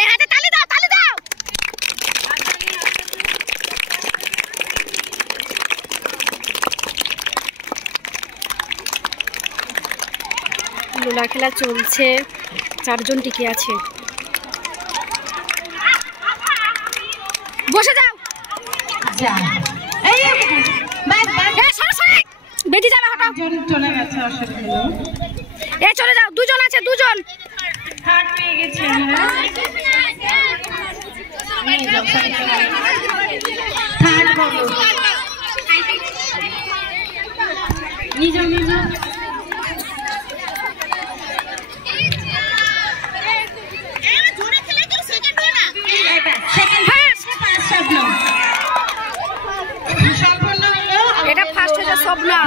এ হাতে তালি দাও, তালি দাও। দোলা খেলা চলছে, 4 জন টিকে আছে। বসে যাও। বেটি যাবে, হঠাৎ চলে গেছে। এ চলে যাও, 2 জন আছে, 2 জন। থার্ড পেয়ে গেছে থার্ড বলো নিজ নিজ এটা ফার্স্ট হয়েছে স্বপ্না।